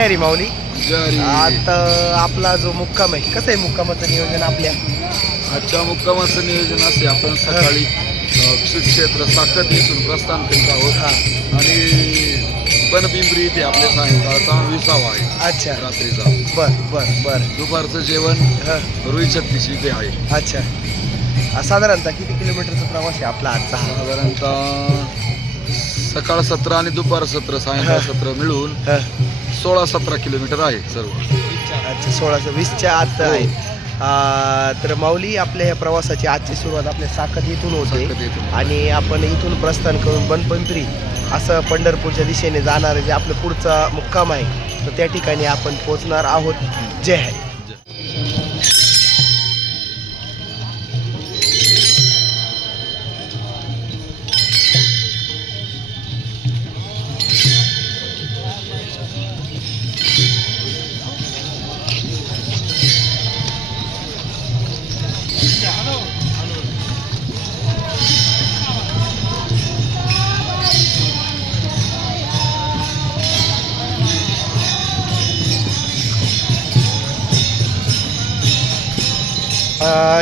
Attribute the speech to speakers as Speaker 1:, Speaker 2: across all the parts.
Speaker 1: तयारी माऊली. आता आपला जो मुक्काम आहे कसं आहे मुक्कामाचं नियोजन आपल्या?
Speaker 2: आजच्या मुक्कामाचं नियोजन असे आपण सकाळी क्षेत्र साखर येथून प्रस्थान करीत आहोत. आणि बनपिंपरी इथे आपल्या सायंकाळचा विसावा आहे
Speaker 1: अच्छा.
Speaker 2: रात्रीचा.
Speaker 1: बर बर बर.
Speaker 2: दुपारचं जेवण रुई छत्तीस इथे आहे.
Speaker 1: अच्छा. साधारणतः किती किलोमीटरचा प्रवास आहे आपला आजचा?
Speaker 2: साधारणतः सकाळ सत्र आणि दुपार सत्र सायंकाळ. सत्र मिळून सोळा सतरा किलोमीटर आहे सर्व.
Speaker 1: अच्छा सोळाशे वीसच्या आत
Speaker 2: हो.
Speaker 1: आहे. आ, तर माऊली आपल्या या प्रवासाची आजची सुरुवात आपल्या साखत इथून होते.
Speaker 2: साखर.
Speaker 1: आणि आपण इथून प्रस्थान करून बनपंपरी असं पंढरपूरच्या दिशेने जाणार जे आपलं पुढचा मुक्काम आहे तर त्या ठिकाणी आपण पोहोचणार आहोत. जय आहे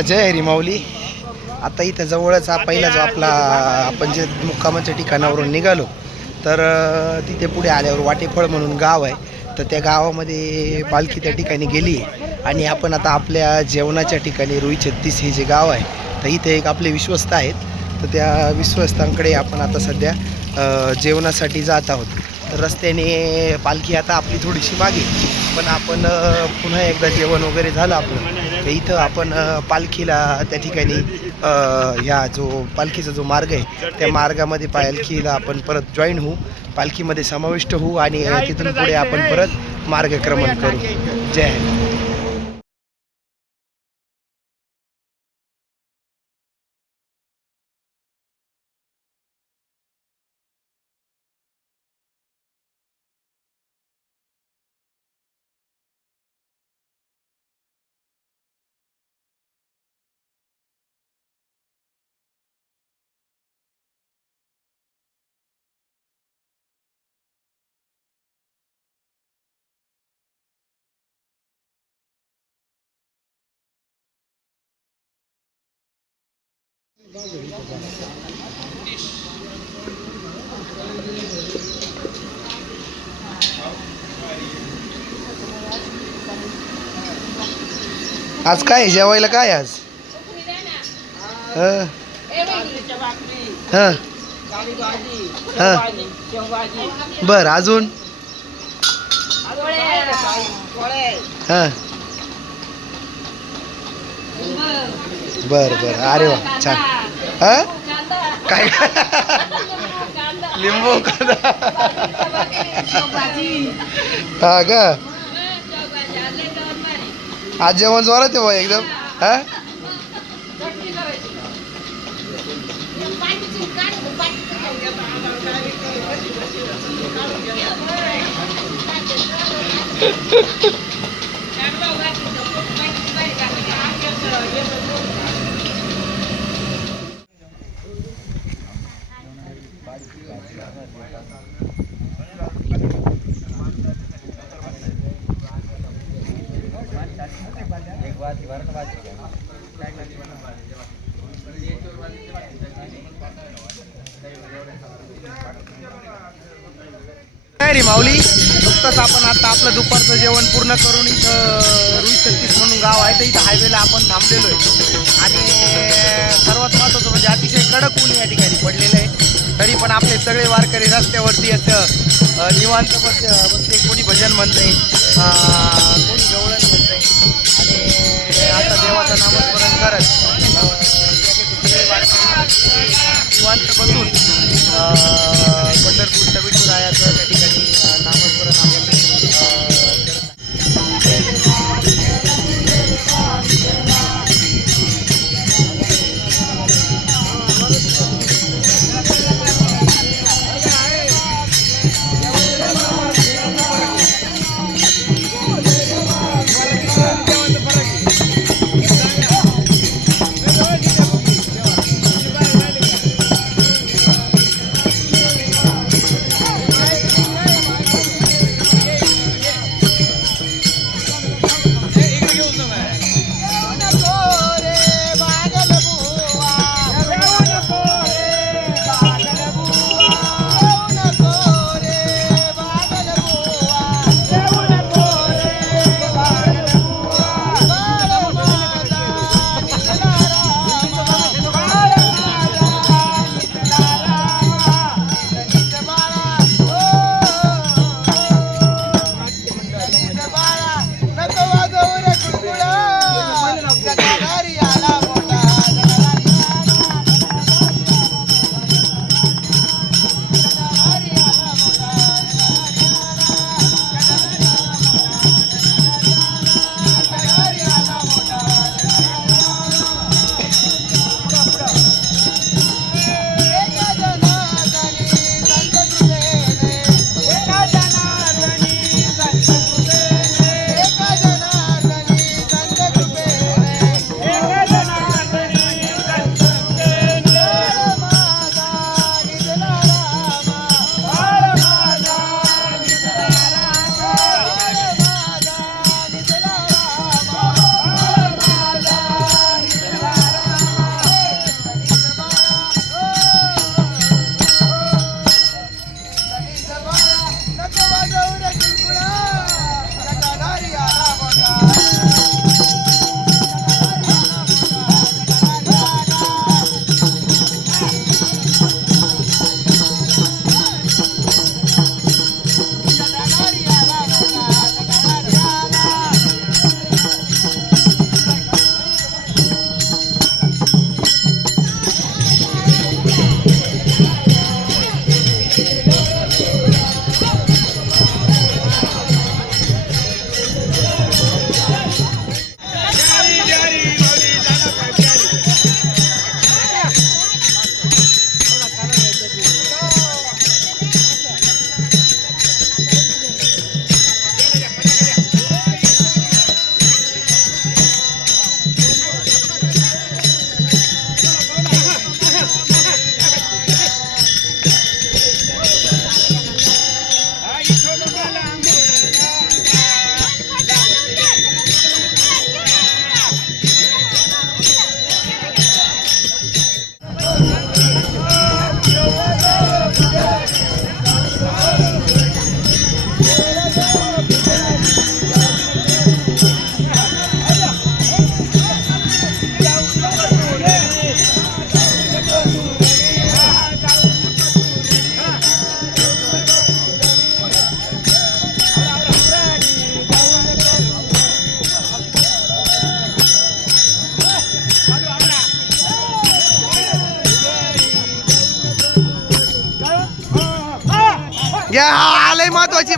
Speaker 1: जय हरी आता इथं जवळच हा पहिला जो आपला आपण जे मुक्कामाच्या ठिकाणावरून निघालो तर तिथे पुढे आल्यावर वाटेफळ म्हणून गाव आहे. तर त्या गावामध्ये पालखी त्या ठिकाणी गेली आहे आणि आपण आता आपल्या जेवणाच्या ठिकाणी रुई छत्तीस हे जे गाव आहे तर इथे एक आपले विश्वस्त आहेत. तर त्या विश्वस्तांकडे आपण आता सध्या जेवणासाठी जात आहोत. तर रस्त्याने पालखी आता आपली थोडीशी मागे पण आपण पुन्हा एकदा जेवण वगैरे झालं आपलं. तर इथं आपण पालखीला त्या ठिकाणी ह्या जो पालखीचा जो मार्ग आहे त्या मार्गामध्ये पालखीला आपण परत जॉईन होऊ. पालखीमध्ये समाविष्ट होऊ आणि तिथून पुढे आपण परत मार्गक्रमण करू. जय हिंद. आज काय? जेवायला काय आज? हं, हं, हं. बर अजून? हां. बर बर. अरे वा छान. हा? काय? लिंबू कांदा. हा का? आज जेवण जोरात आहे बा एकदम. हा? तयारी माऊली. नुकतंच आपण आता आपलं दुपारचं जेवण पूर्ण करून इथं रुई छत्तीस म्हणून गाव आहे. तर इथं हायवेला आपण थांबलेलो आहे. आणि सर्वात महत्त्वाचं म्हणजे अतिशय कडक ऊन या ठिकाणी पडलेलं आहे. तरी पण आपले सगळे वारकरी रस्त्यावरती असं निवांत बस बसते कोणी भजन म्हणत अ, कोणी गवळण म्हणतंय आणि आता देवाचं नामस्मरण करत निवांत बसून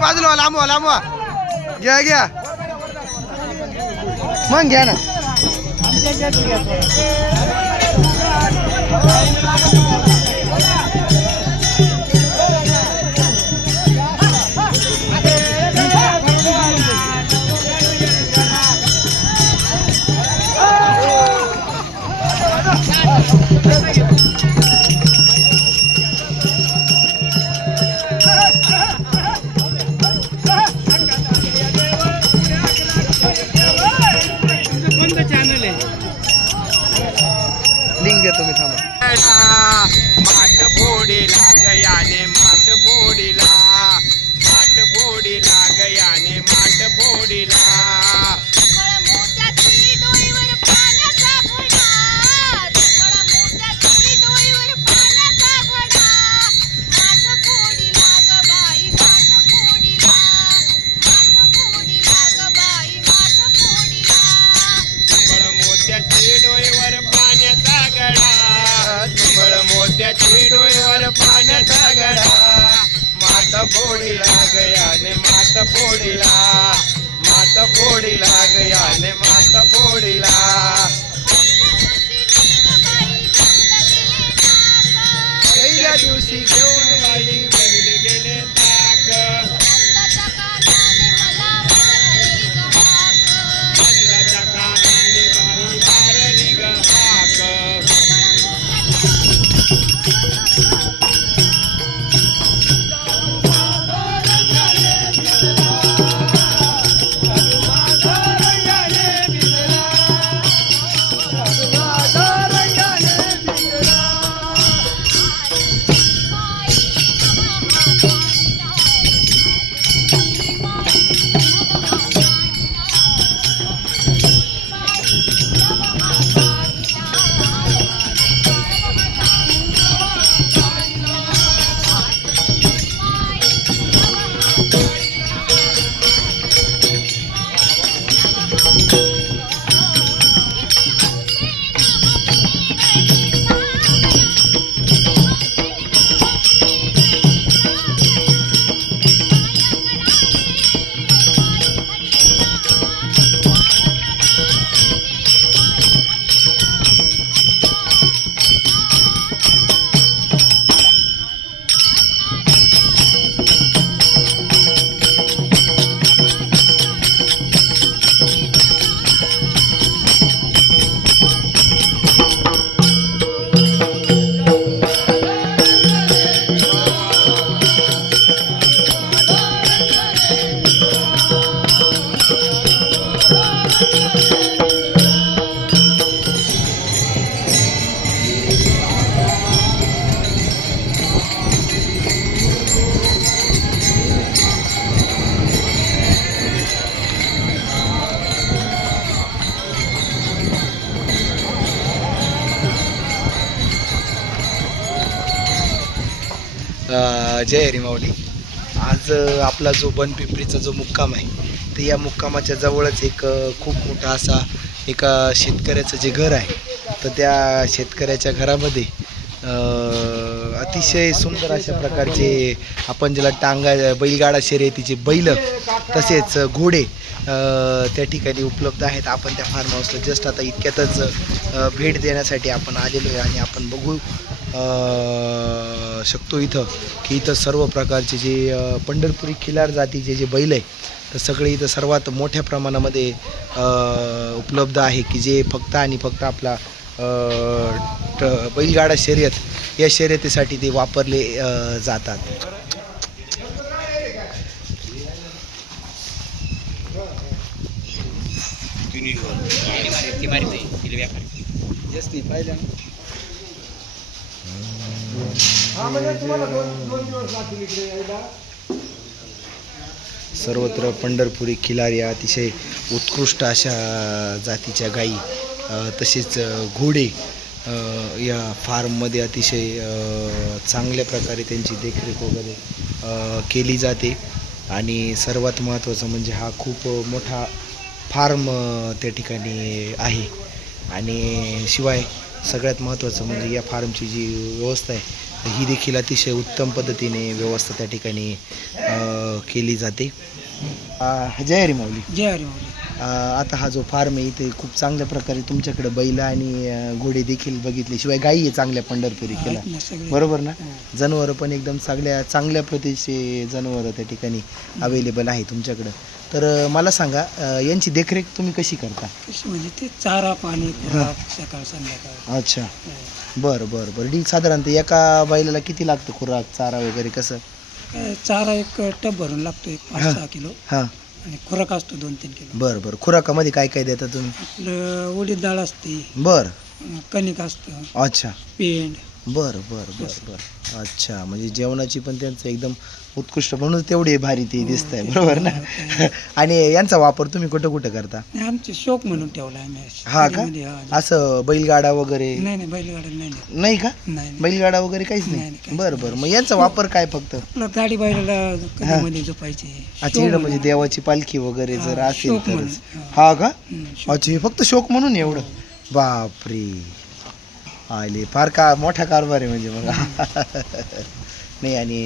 Speaker 1: लय महत्वाची बाजूला लांबवा लांबवा. घ्या घ्या. मग घ्या ना. लिंक ಲಾಗ जय हरी आज आपला जो बनपिंपरीचा जो मुक्काम आहे तर या मुक्कामाच्या जवळच एक खूप मोठा असा एका शेतकऱ्याचं जे घर आहे तर त्या शेतकऱ्याच्या घरामध्ये अतिशय सुंदर अशा प्रकारचे आपण ज्याला टांगा बैलगाडा शर्यतीचे बैल तसेच घोडे त्या ठिकाणी उपलब्ध आहेत. आपण त्या फार्म हाऊसला जस्ट आता इतक्यातच भेट देण्यासाठी आपण आलेलो आहे आणि आपण बघू शकतो इथं की इथं सर्व प्रकारचे जे पंढरपुरी खिलार जातीचे जे बैल आहे तर सगळे इथं सर्वात मोठ्या प्रमाणामध्ये उपलब्ध आहे की जे फक्त आणि फक्त आपला बैलगाडा शर्यत या शर्यतीसाठी ते वापरले जातात. सर्वत्र पंढरपुरी खिलार या अतिशय उत्कृष्ट अशा जातीच्या गायी तसेच घोडे या फार्ममध्ये अतिशय चांगल्या प्रकारे त्यांची देखरेख वगैरे केली जाते. आणि सर्वात महत्त्वाचं म्हणजे हा खूप मोठा फार्म त्या ठिकाणी आहे. आणि शिवाय सगळ्यात महत्त्वाचं म्हणजे या फार्मची जी व्यवस्था आहे ही देखील अतिशय उत्तम पद्धतीने व्यवस्था त्या ठिकाणी केली जाते. जय हरी माऊली.
Speaker 3: जय हरी माऊली.
Speaker 1: आता हा जो फार्म आहे इथे खूप चांगल्या प्रकारे तुमच्याकडे बैल आणि घोडे देखील बघितले. शिवाय गायी आहे चांगल्या पंढरपुरी केला बरोबर ना?
Speaker 3: हो.
Speaker 1: जनावरं पण एकदम चांगल्या चांगल्या प्रतीचे जनावरं त्या ठिकाणी अवेलेबल आहे तुमच्याकडं. तर मला सांगा यांची देखरेख तुम्ही कशी करता?
Speaker 3: कशी म्हणजे ते चारा पाणी सकाळ संध्याकाळ.
Speaker 1: अच्छा.
Speaker 3: हो.
Speaker 1: बरं बरं बरं. डी साधारणतः एका बैलाला किती लागतं खुराक चारा वगैरे कसं?
Speaker 3: चारा एक टप भरून लागतो एक पाच. सहा किलो.
Speaker 1: हां.
Speaker 3: आणि खुराक असतो दोन तीन किलो.
Speaker 1: बरं बरं. खुराकामध्ये काय काय देता तुम्ही?
Speaker 3: आपलं उडीद डाळ असते.
Speaker 1: बरं.
Speaker 3: कणिक असतं.
Speaker 1: अच्छा.
Speaker 3: पेंड.
Speaker 1: बरं बरं बरं बरं. अच्छा म्हणजे जेवणाची पण त्यांचं एकदम उत्कृष्ट म्हणून तेवढे भारी ते दिसत आहे बरोबर ना? आणि यांचा वापर तुम्ही कुठं कुठं करता?
Speaker 3: आमचे शोक म्हणून ठेवला आम्ही.
Speaker 1: हा का?
Speaker 3: शेतीमध्ये, हा.
Speaker 1: असं बैलगाडा वगैरे?
Speaker 3: नाही नाही बैलगाड्या नाही नाही.
Speaker 1: नाही का?
Speaker 3: नाही नाही.
Speaker 1: बैलगाडा वगैरे काहीच
Speaker 3: नाही,
Speaker 1: नाही?
Speaker 3: नाही, काहीच
Speaker 1: बरं बरं. मग यांचा वापर काय फक्त?
Speaker 3: आपलं गाडी बैलाला
Speaker 1: हा.
Speaker 3: कधी मध्ये झोपायचे.
Speaker 1: अच्छा इकडं म्हणजे. देवाची पालखी वगैरे जर
Speaker 3: हा,
Speaker 1: असेल
Speaker 3: शोक म्हणून. हा.
Speaker 1: हा का. अच्छा हे फक्त शोक म्हणून एवढं? बापरे. आले फार का मोठा कारभार आहे म्हणजे मग नाही आणि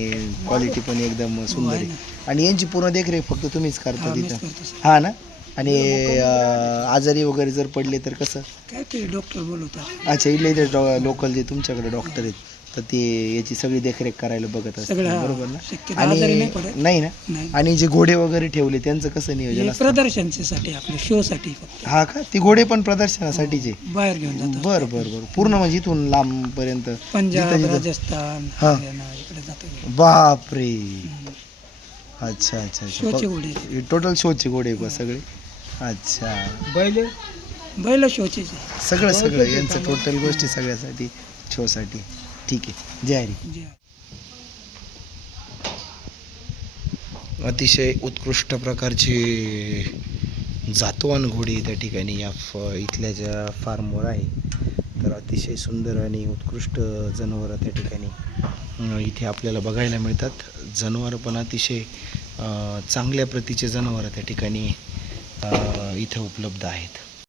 Speaker 1: क्वालिटी पण एकदम सुंदर
Speaker 3: आहे.
Speaker 1: आणि यांची पूर्ण देखरेख फक्त तुम्हीच करता तिथं. हा ना? आणि अं, आजारी वगैरे जर पडले तर कसं?
Speaker 3: काय ते डॉक्टर बोलवतात?
Speaker 1: अच्छा इथले इथे लोकल जे तुमच्याकडे डॉक्टर आहेत तर ते याची सगळी देखरेख करायला बघत असतात
Speaker 3: सगळं, हा.
Speaker 1: बरोबर ना?
Speaker 3: आजारी
Speaker 1: आणि
Speaker 3: नाही पडत.
Speaker 1: नाही ना?
Speaker 3: नाही.
Speaker 1: आणि जे घोडे वगैरे ठेवले त्यांचं कसं नियोजन
Speaker 3: हे
Speaker 1: असतं?
Speaker 3: प्रदर्शनसाठी आपल्या शो साठी फक्त.
Speaker 1: हा का? ती घोडे पण प्रदर्शनासाठीचे
Speaker 3: बाहेर घेऊन जातात.
Speaker 1: बर बर बर. पूर्ण म्हणजे इथून लांब पर्यंत
Speaker 3: पंजाब
Speaker 1: जिथं-
Speaker 3: राजस्थान
Speaker 1: हा.
Speaker 3: हरियाणा इकडे जातो
Speaker 1: बापरे! अच्छा अच्छा
Speaker 3: शोचे घोडे.
Speaker 1: टोटल शोचे घोडे बा सगळे? अच्छा.
Speaker 3: बैल? बैल शोचे
Speaker 1: सगळं सगळं. यांचं टोटल गोष्टी सगळ्यासाठी शोसाठी. ठीक आहे. जय हरी. अतिशय उत्कृष्ट प्रकारची जातवान घोडी त्या ठिकाणी या फ इथल्या ज्या फार्मवर आहे. तर अतिशय सुंदर आणि उत्कृष्ट जनावरं त्या ठिकाणी इथे आपल्याला बघायला मिळतात. जनावरं पण अतिशय चांगल्या प्रतीचे जनावरं त्या ठिकाणी इथे इथं उपलब्ध आहेत.